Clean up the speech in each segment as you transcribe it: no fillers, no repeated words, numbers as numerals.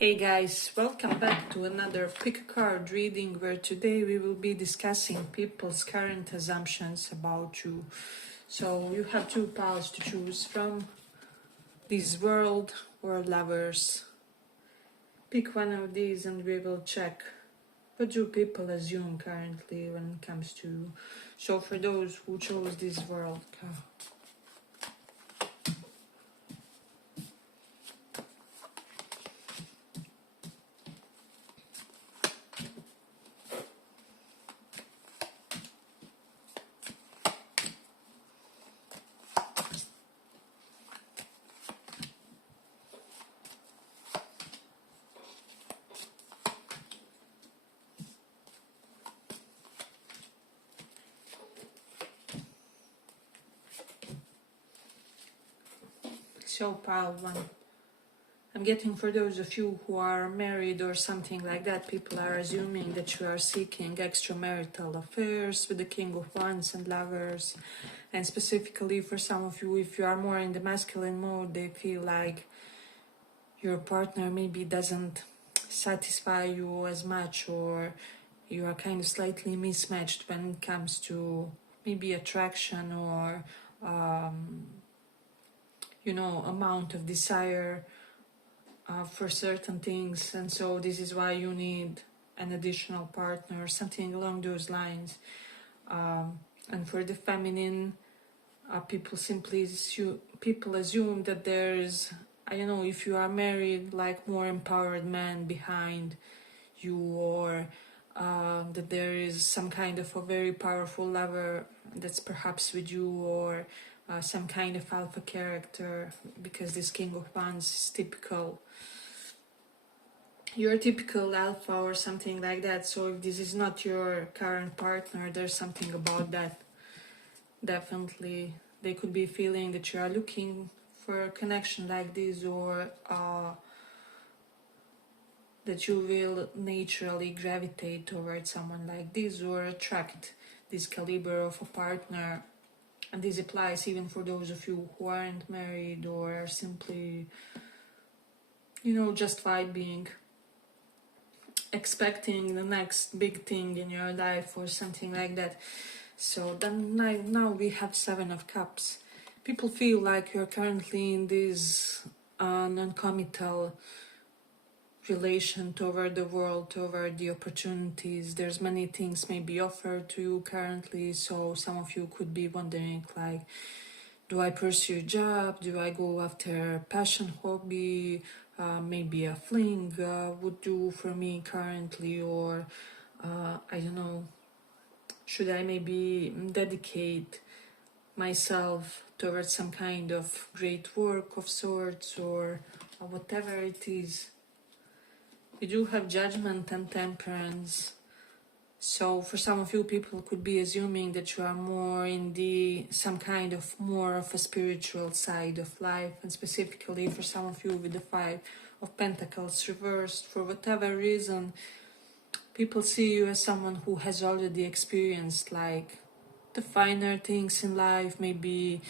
Hey guys, welcome back to another pick a card reading where today we will be discussing people's current assumptions about you. So you have two piles to choose from. This world or lovers. Pick one of these and we will check what do people assume currently when it comes to you. So for those who chose this world card. So pile one. I'm getting for those of you who are married or something like that, people are assuming that you are seeking extramarital affairs with the King of Wands and Lovers. And specifically for some of you, if you are more in the masculine mode, they feel like your partner maybe doesn't satisfy you as much, or you are kind of slightly mismatched when it comes to maybe attraction or amount of desire for certain things, and so this is why you need an additional partner or something along those lines. And for the feminine, people assume that there's, I don't know, if you are married, like more empowered man behind you, or that there is some kind of a very powerful lover that's perhaps with you, or some kind of alpha character, because this King of Wands is typical. You're a typical alpha or something like that. So if this is not your current partner, there's something about that. Definitely, they could be feeling that you are looking for a connection like this, or that you will naturally gravitate towards someone like this, or attract this caliber of a partner. And this applies even for those of you who aren't married or are simply, just vibing, expecting the next big thing in your life or something like that. So then now we have Seven of Cups. People feel like you're currently in this non-committal relation toward the world, toward the opportunities. There's many things maybe offered to you currently, so some of you could be wondering, like, do I pursue a job? Do I go after a passion, hobby? Maybe a fling would do for me currently, or I don't know, should I maybe dedicate myself towards some kind of great work of sorts, or whatever it is. We do have Judgment and Temperance. So for some of you, people could be assuming that you are more in more of a spiritual side of life, and specifically for some of you with the Five of Pentacles reversed, for whatever reason, people see you as someone who has already experienced like the finer things in life. Maybe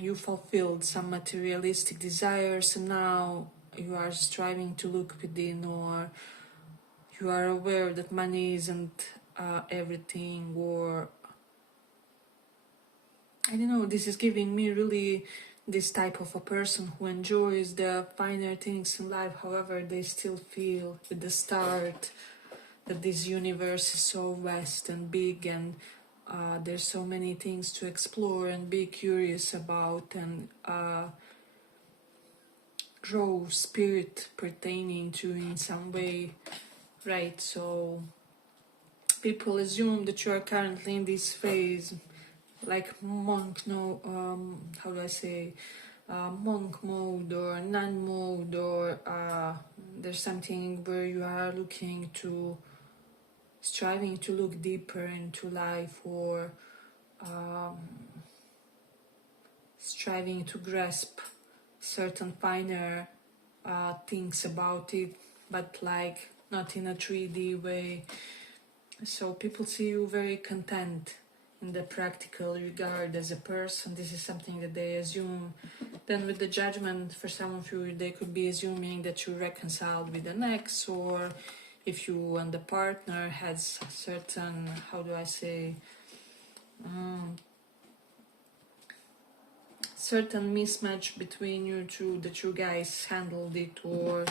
you fulfilled some materialistic desires and now you are striving to look within, or you are aware that money isn't everything, or I don't know, this is giving me really this type of a person who enjoys the finer things in life. However, they still feel at the start that this universe is so vast and big, and there's so many things to explore and be curious about, and grow spirit pertaining to in some way, right? So people assume that you are currently in this phase, like monk mode or nun mode, or there's something where you are striving to look deeper into life, or striving to grasp certain finer things about it, but like not in a 3D way. So people see you very content in the practical regard as a person. This is something that they assume. Then with the Judgment, for some of you, they could be assuming that you reconciled with an ex, or if you and the partner has a certain, how do I say, certain mismatch between you two, that you guys handled it, or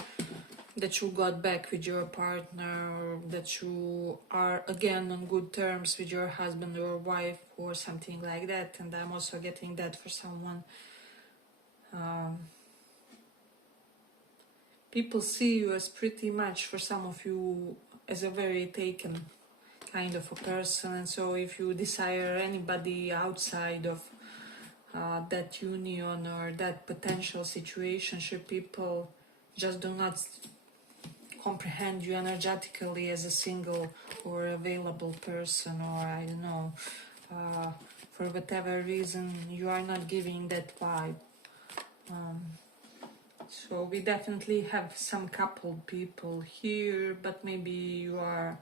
that you got back with your partner, or that you are again on good terms with your husband or wife, or something like that. And I'm also getting that for someone. People see you as pretty much, for some of you, as a very taken kind of a person. And so if you desire anybody outside of that union or that potential situationship, people just do not comprehend you energetically as a single or available person, or I don't know, for whatever reason you are not giving that vibe. So we definitely have some coupled people here, but maybe you are,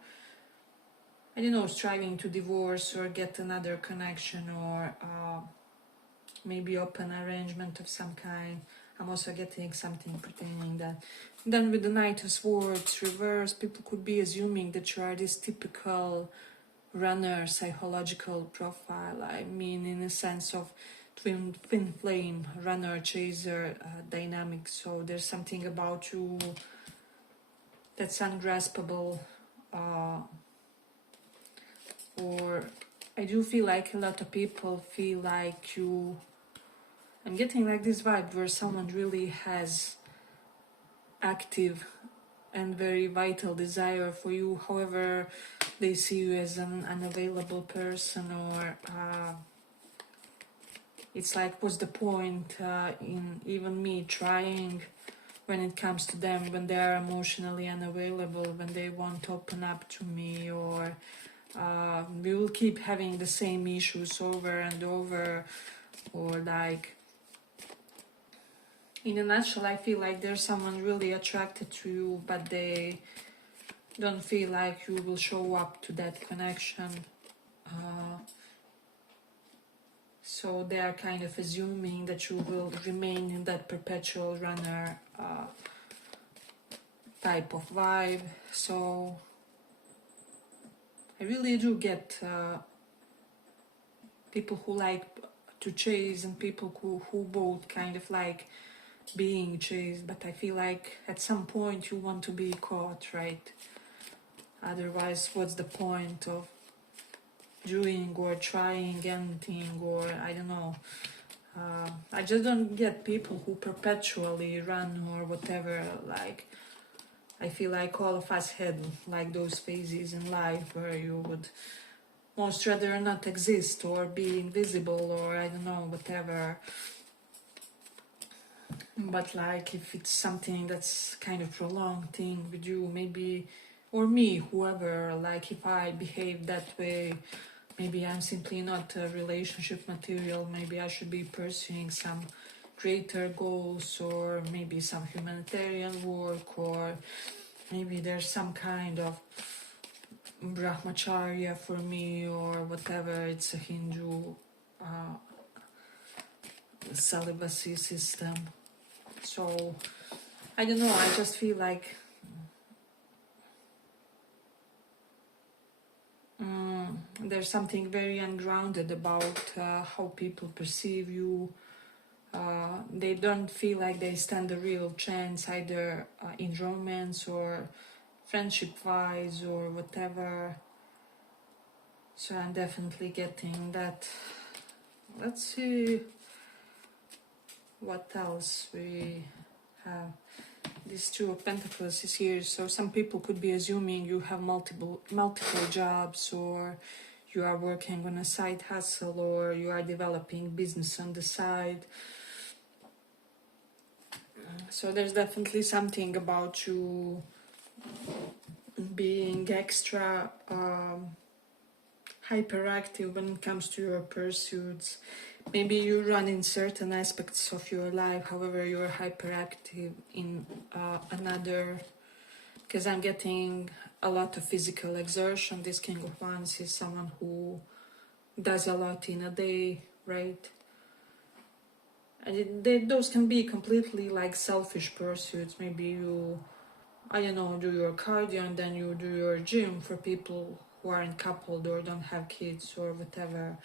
I don't know, striving to divorce or get another connection, or maybe open arrangement of some kind. I'm also getting something pertaining that. Then with the Knight of Swords reverse, people could be assuming that you are this typical runner psychological profile. I mean, in a sense of twin flame, runner, chaser dynamic. So there's something about you that's ungraspable, or I do feel like a lot of people feel like you. I'm getting like this vibe where someone really has active and very vital desire for you. However, they see you as an unavailable person, or it's like, what's the point in even me trying when it comes to them, when they are emotionally unavailable, when they won't open up to me, or we will keep having the same issues over and over, or like, in a nutshell, I feel like there's someone really attracted to you, but they don't feel like you will show up to that connection. So they are kind of assuming that you will remain in that perpetual runner type of vibe. So I really do get people who like to chase, and people who both kind of like being chased, but I feel like at some point you want to be caught, right? Otherwise, what's the point of doing or trying anything, or I don't know. I just don't get people who perpetually run or whatever. Like, I feel like all of us had like those phases in life where you would most rather not exist or be invisible, or I don't know, whatever. But like, if it's something that's kind of prolonged thing with you, maybe, or me, whoever, like if I behave that way, maybe I'm simply not a relationship material. Maybe I should be pursuing some greater goals, or maybe some humanitarian work, or maybe there's some kind of brahmacharya for me, or whatever. It's a Hindu celibacy system. So I don't know, I just feel like there's something very ungrounded about how people perceive you. They don't feel like they stand a real chance, either in romance or friendship-wise or whatever. So I'm definitely getting that. Let's see what else we have. This Two of Pentacles is here, so some people could be assuming you have multiple jobs, or you are working on a side hustle, or you are developing business on the side. So there's definitely something about you being extra hyperactive when it comes to your pursuits. Maybe you run in certain aspects of your life, however you're hyperactive in another, because I'm getting a lot of physical exertion. This King of Wands is someone who does a lot in a day, right? And those can be completely like selfish pursuits. Maybe you, I don't know, do your cardio and then you do your gym for people who aren't coupled or don't have kids or whatever.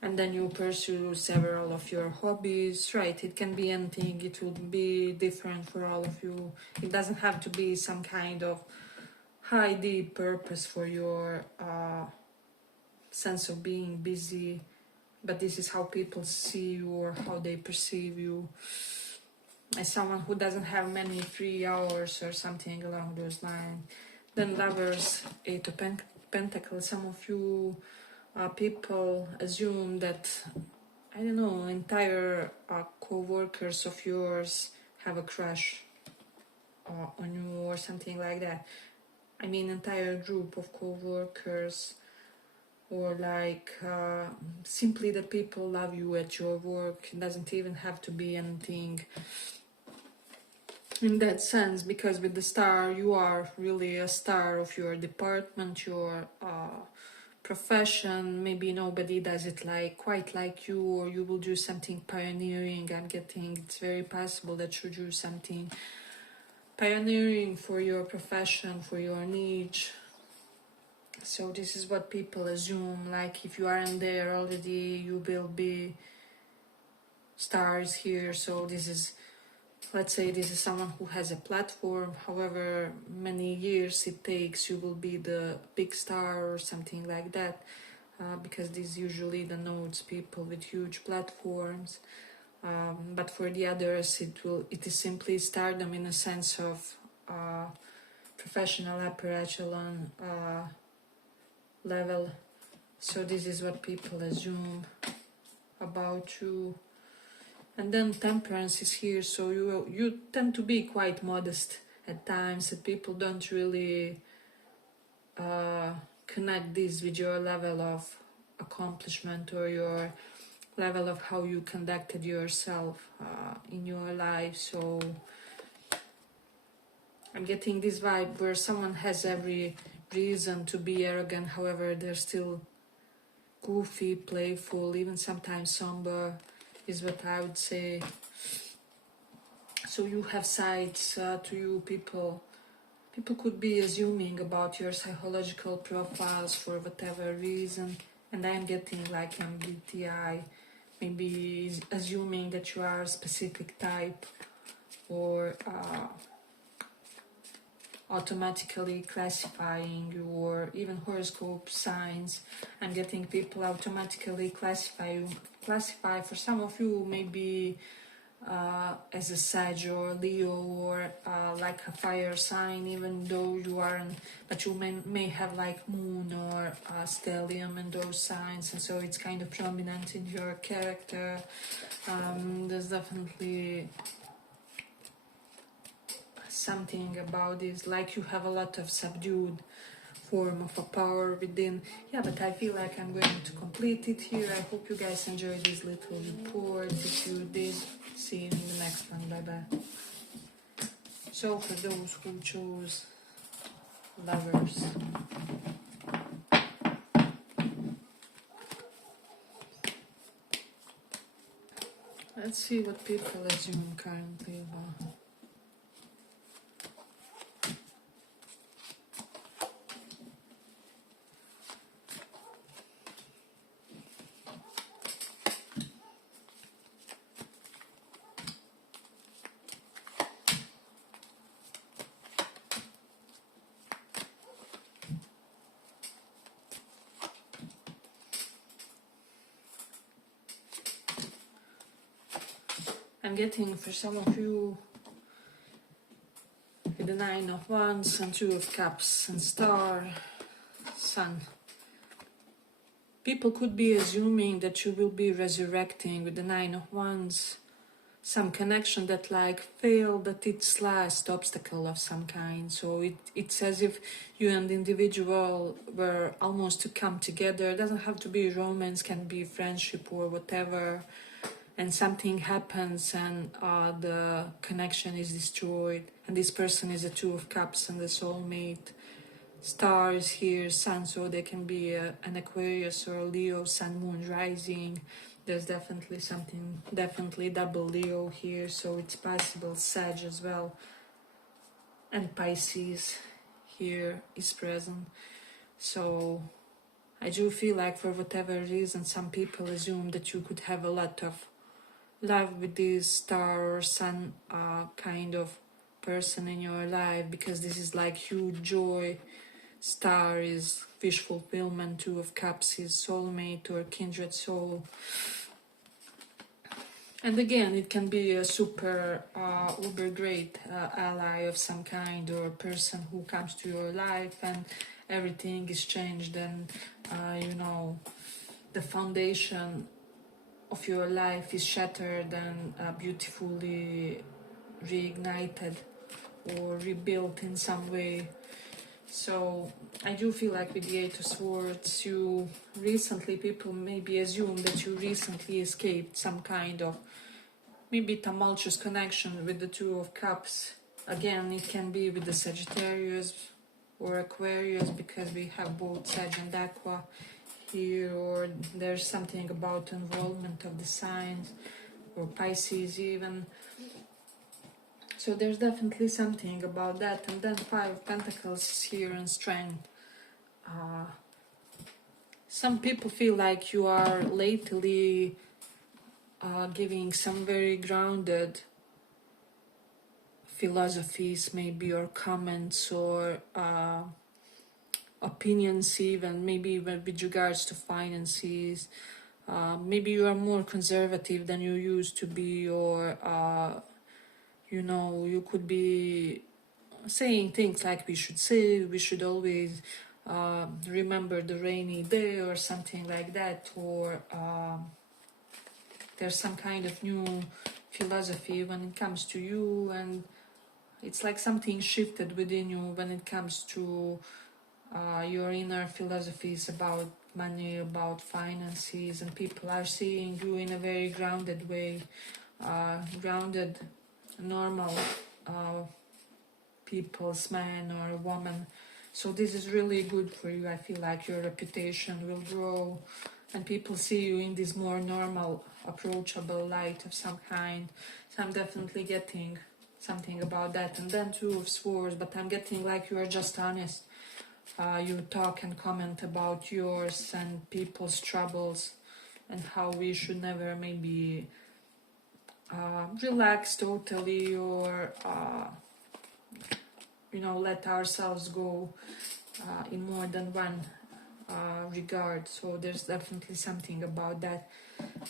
And then you pursue several of your hobbies, right? It can be anything, it will be different for all of you. It doesn't have to be some kind of high deep purpose for your sense of being busy, but this is how people see you or how they perceive you as someone who doesn't have many free hours or something along those lines. Then lovers, Eight of Pentacles. Some of you people assume that, I don't know, entire co-workers of yours have a crush on you or something like that. I mean, entire group of co-workers, or like simply that people love you at your work. It doesn't even have to be anything in that sense, because with the star you are really a star of your department, your profession. Maybe nobody does it like quite like you, or you will do something pioneering. I'm getting it's very possible that you do something pioneering for your profession, for your niche. So this is what people assume, like if you aren't there already, you will be stars here. So this is, let's say this is someone who has a platform, however many years it takes, you will be the big star or something like that, because this usually denotes people with huge platforms. But for the others, it is simply stardom in a sense of professional upper echelon level. So this is what people assume about you. And then Temperance is here, so you tend to be quite modest at times, and people don't really connect this with your level of accomplishment or your level of how you conducted yourself in your life. So I'm getting this vibe where someone has every reason to be arrogant, however they're still goofy, playful, even sometimes somber, is what I would say. So you have sides to you. People could be assuming about your psychological profiles for whatever reason, and I'm getting like MBTI, maybe assuming that you are a specific type, or automatically classifying you, or even horoscope signs. I'm getting people automatically classify for some of you, maybe as a Sag or Leo, or like a fire sign, even though you aren't, but you may have like moon or stellium and those signs, and so it's kind of prominent in your character. There's definitely something about this, like you have a lot of subdued form of a power within. Yeah, but I feel like I'm going to complete it here. I hope you guys enjoyed this little report. If you did, see you in the next one. Bye bye. So for those who chose lovers, let's see what people assume currently about. I'm getting for some of you with the Nine of Wands and Two of Cups and Star, Sun. People could be assuming that you will be resurrecting with the Nine of Wands some connection that like failed at its last obstacle of some kind. So it's as if you and the individual were almost to come together. It doesn't have to be romance, can be friendship or whatever. And something happens and the connection is destroyed. And this person is a Two of Cups and the soulmate. stars here, sun, so they can be an Aquarius or a Leo, sun, moon, rising. There's definitely something, definitely double Leo here, so it's possible Sag as well. And Pisces here is present. So I do feel like for whatever reason some people assume that you could have a lot of love with this star or sun kind of person in your life, because this is like huge joy. Star is wish fulfillment, Two of Cups is soulmate or kindred soul. And again, it can be a super uber great ally of some kind, or person who comes to your life and everything is changed, and you know, the foundation of your life is shattered and beautifully reignited or rebuilt in some way. So I do feel like with the Eight of Swords, you recently, people maybe assume that you recently escaped some kind of maybe tumultuous connection with the Two of Cups. Again, it can be with the Sagittarius or Aquarius, because we have both Sag and Aqua here, or there's something about involvement of the signs, or Pisces even. So there's definitely something about that. And then Five of Pentacles is here in strength. Some people feel like you are lately giving some very grounded philosophies, maybe, or comments, or opinions, even maybe even with regards to finances. Maybe you are more conservative than you used to be, or you know, you could be saying things like we should always remember the rainy day, or something like that, or there's some kind of new philosophy when it comes to you, and it's like something shifted within you when it comes to your inner philosophies about money, about finances, and people are seeing you in a very grounded way, grounded, normal people's man or woman. So this is really good for you. I feel like your reputation will grow and people see you in this more normal, approachable light of some kind. So I'm definitely getting something about that. And then Two of Swords, but I'm getting like you are just honest. You talk and comment about yours and people's troubles, and how we should never maybe relax totally, or you know, let ourselves go in more than one regard. So there's definitely something about that.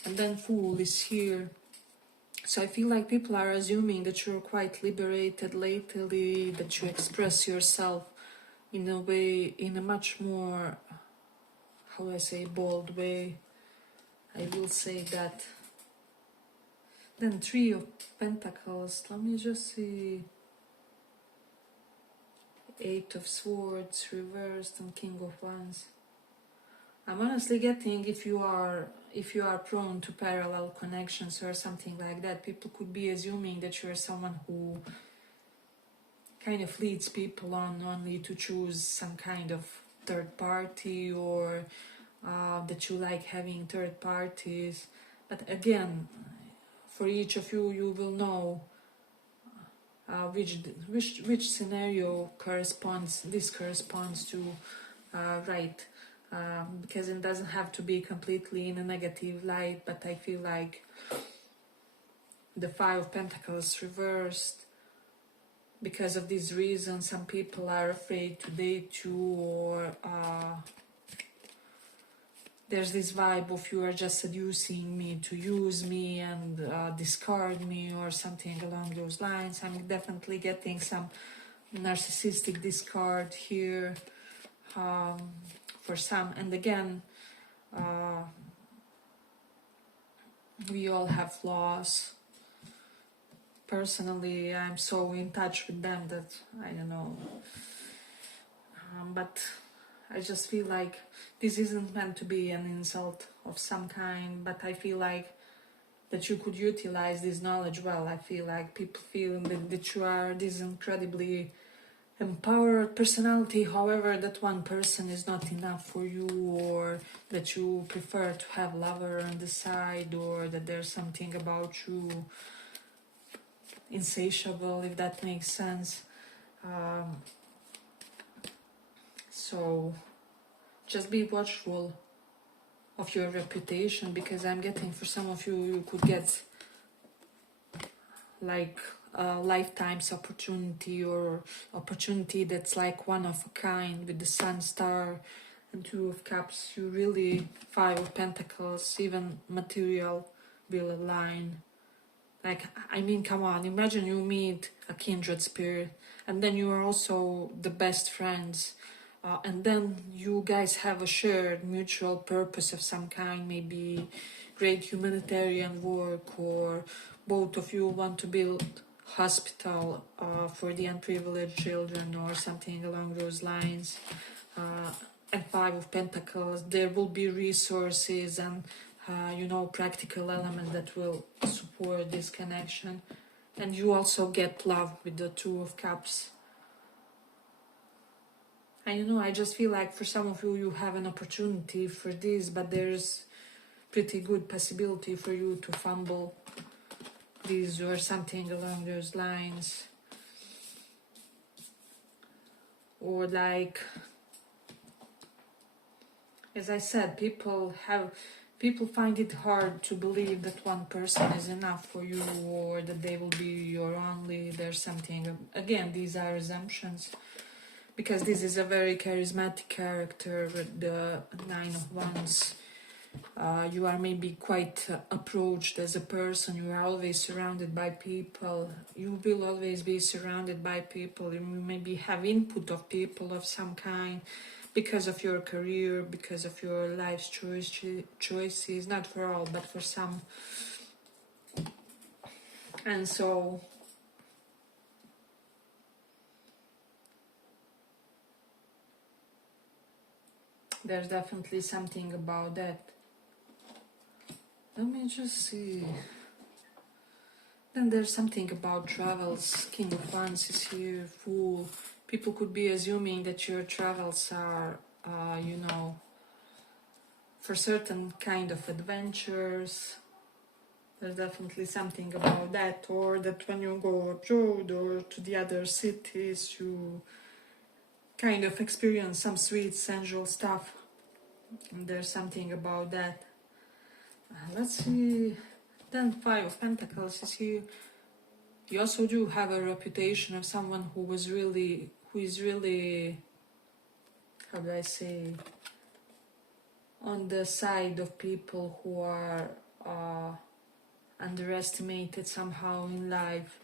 And then Fool is here. So I feel like people are assuming that you're quite liberated lately, that you express yourself in a way, in a much more, how do I say, bold way. I will say that. Then Three of Pentacles, let me just see. Eight of Swords reversed and King of Wands. I'm honestly getting, if you are prone to parallel connections or something like that, people could be assuming that you're someone who kind of leads people on only to choose some kind of third party, or that you like having third parties. But again, for each of you, you will know which scenario corresponds to, right? Because it doesn't have to be completely in a negative light, but I feel like the Five of Pentacles reversed, because of this reason, some people are afraid to date you, or there's this vibe of you are just seducing me to use me and discard me, or something along those lines. I'm definitely getting some narcissistic discard here for some. And again, we all have flaws. Personally, I'm so in touch with them that I don't know. But I just feel like this isn't meant to be an insult of some kind, but I feel like that you could utilize this knowledge well. I feel like people feel that you are this incredibly empowered personality. However, that one person is not enough for you, or that you prefer to have lover on the side, or that there's something about you insatiable, if that makes sense. So just be watchful of your reputation, because I'm getting, for some of you, you could get like a lifetime's opportunity, or opportunity that's like one of a kind, with the Sun, Star and Two of Cups. You really, Five of Pentacles, even material will align. Like, I mean, come on, imagine you meet a kindred spirit, and then you are also the best friends, and then you guys have a shared mutual purpose of some kind, maybe great humanitarian work, or both of you want to build hospital for the unprivileged children, or something along those lines. And Five of Pentacles, there will be resources and practical element that will support this connection. And you also get love with the Two of Cups. And I just feel like for some of you, you have an opportunity for this, but there's pretty good possibility for you to fumble this, or something along those lines. Or like, as I said, people find it hard to believe that one person is enough for you, or that they will be your only. There's something, again, these are assumptions, because this is a very charismatic character with the Nine of Wands. You are maybe quite approached as a person. You are always surrounded by people. You will always be surrounded by people. You maybe have input of people of some kind, because of your career, because of your life's choices, not for all, but for some. And so there's definitely something about that. Let me just see. Then there's something about travels. King of Wands is here, Fool. People could be assuming that your travels are, for certain kind of adventures. There's definitely something about that. Or that when you go abroad or to the other cities, you kind of experience some sweet, sensual stuff. And there's something about that. Let's see. Then Five of Pentacles is here. You also do have a reputation of someone who is really, how do I say, on the side of people who are underestimated somehow in life.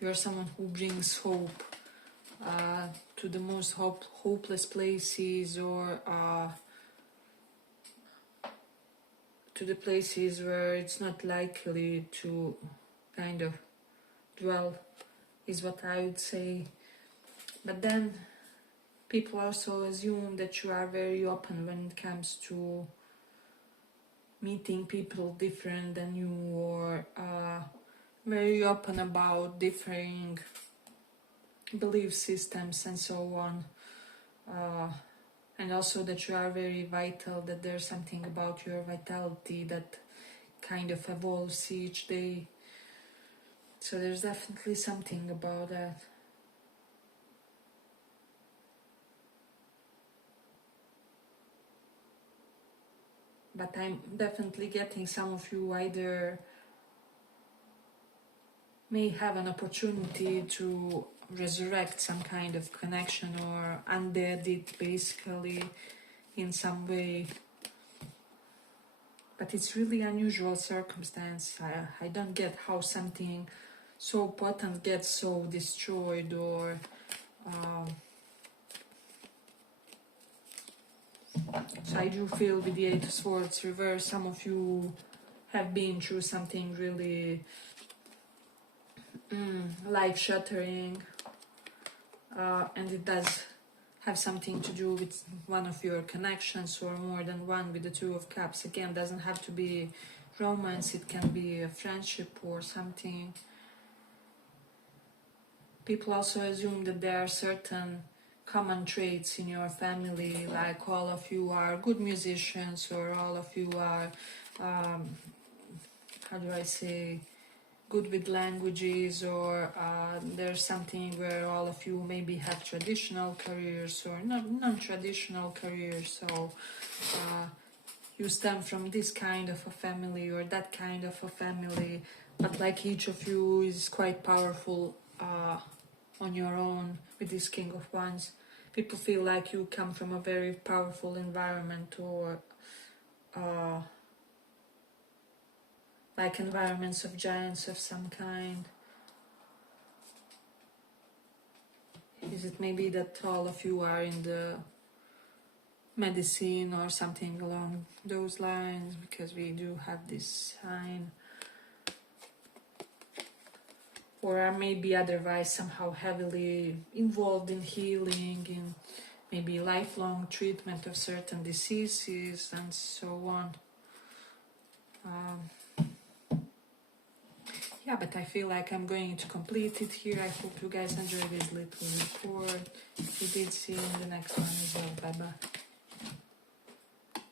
You're someone who brings hope to the most hopeless places, or to the places where it's not likely to kind of dwell, is what I would say. But then people also assume that you are very open when it comes to meeting people different than you, or very open about differing belief systems and so on. And also that you are very vital, that there's something about your vitality that kind of evolves each day. So there's definitely something about that. But I'm definitely getting some of you either may have an opportunity to resurrect some kind of connection, or undead it basically in some way. But it's really unusual circumstance. I don't get how something so potent gets so destroyed, or so I do feel with the Eight of Swords reverse, some of you have been through something really life-shattering, and it does have something to do with one of your connections, or more than one, with the Two of Cups. Again, doesn't have to be romance, it can be a friendship or something. People also assume that there are certain common traits in your family, like all of you are good musicians, or all of you are, how do I say, good with languages, or there's something where all of you maybe have traditional careers or non-traditional careers. So you stem from this kind of a family or that kind of a family, but like each of you is quite powerful on your own with this King of Wands. People feel like you come from a very powerful environment, or like environments of giants of some kind. Is it maybe that all of you are in the medicine or something along those lines, because we do have this sign? Or are maybe otherwise somehow heavily involved in healing, in maybe lifelong treatment of certain diseases and so on. Yeah, but I feel like I'm going to complete it here. I hope you guys enjoyed this little report. If you did, see you in the next one as well. Bye bye.